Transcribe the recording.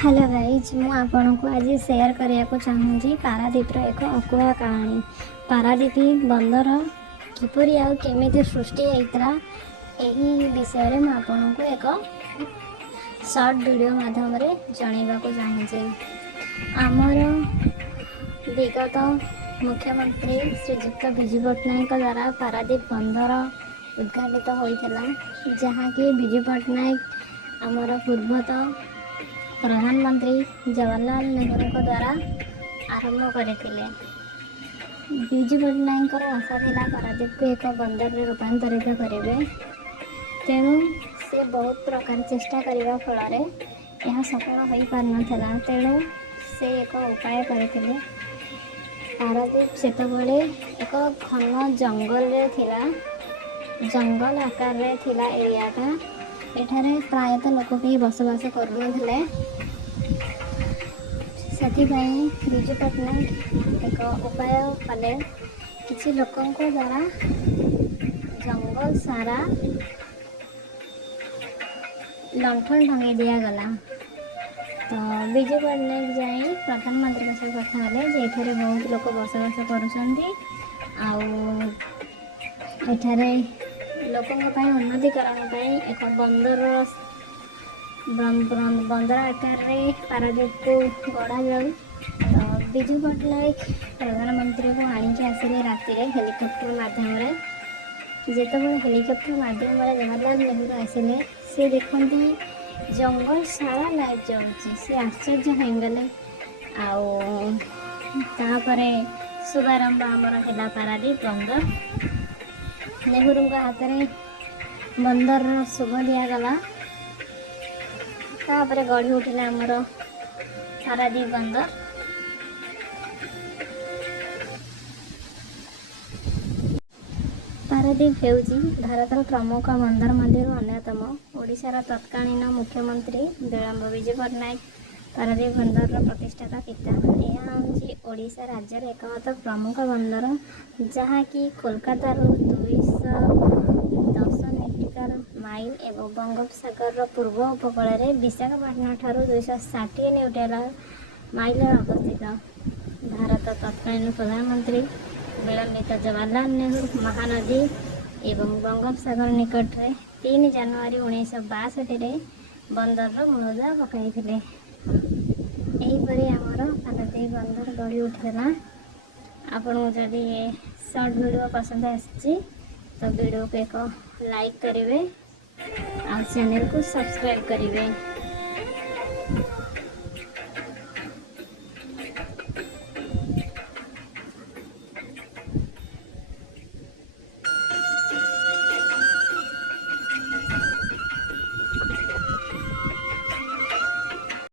Hello guys मु आपन को आज शेयर करने को चाहूँगी पारादीप एक अकुआ कहानी। पारादीप बंदर किपरि आउ केमिति सृष्टि होता यही विषय में आपन को एक शॉर्ट वीडियो माध्यम जनइबा को चाहूँगी। आमर विगत मुख्यमंत्री श्रीजुक्त विजु पट्टनायक द्वारा पारादीप बंदर उद्घाटित होता, जहाँकि विजु पट्टनायक आमर पूर्वतन प्रधानमंत्री जवाहरलाल नेहरू द्वारा आरंभ करते। विजु पट्टनायक आशा था पारादीप को एक बंदर में रूपांतरित करेंगे, तेणु से बहुत प्रकार चेष्टा करने फल यह सफल हो पार ना, तेणु से एक उपाय करते। पारादीप से एक घन जंगल आकार रे थिला एरियाटा। एठारे प्रायतः लोक भी बसवास करुनथिले, ସେଥିପାଇଁ ବିଜୁ ପଟ୍ଟନାୟକ ଏକ ଉପାୟ କଲେ। କିଛି ଲୋକଙ୍କ ଦ୍ୱାରା ଜଙ୍ଗଲ ସାରା ଲଣ୍ଠନ ଢଙ୍ଗେଇ ଦିଆଗଲା। ତ ବିଜୁ ପଟ୍ଟନାୟକ ଯାଇ ପ୍ରଧାନମନ୍ତ୍ରୀଙ୍କ ସହ କଥା ହେଲେ ଯେ ଏଠାରେ ବହୁତ ଲୋକ ବସବାସ କରୁଛନ୍ତି, ଆଉ ଏଠାରେ ଲୋକଙ୍କ ପାଇଁ ଉନ୍ନତିକରଣ ପାଇଁ ଏକ बंदर आकार में पारादीप को गढ़ा जाऊ। तो विजु पट्टनायक प्रधानमंत्री को आणिक आसिले राति हेलिकप्टर मध्यम जितेबाला हेलिकप्टर मध्यम जवाहरलाल नेहरू आसिले, सी देखती जंगल सारा लाइट जलुची। सी आश्चर्य होगले। आपर शुभारंभ आमर है पारादीप बंदर। नेहरू हाथ में बंदर शुभ दिगला, तापर गढ़ी उठिला आमर पारादीप बंदर। पारादीप हेउची भारतर प्रमुख बंदर मध्य अन्यतम। ओडिशार तत्कालीन मुख्यमंत्री विलंब विजु पट्टनायक पारादीप बंदर प्रतिष्ठाता पिता। यह हूँ ओडिशा राज्यर एकमात्र प्रमुख बंदर, जहाँकि कोलकाता 210 नेटिकल माइल एवं बंगोपसागर पूर्व उपकूल में विशाखापट्टनम ठारू 260 न्यूटेल माइल अवस्थित। भारत तत्कालीन प्रधानमंत्री विलंबित जवाहरलाल नेहरू महानदी एवं बंगोपसागर निकट में 3 जनवरी 1962 बंदर मूलदुआ पकड़ते। यहीपरि आमर पारादीप बंदर गढ़ी उठेगा। आपन को जदि ये शॉर्ट वीडियो पसंद आसी तो वीडियो को एक लाइक करेंगे और चैनल को सब्सक्राइब करेंगे।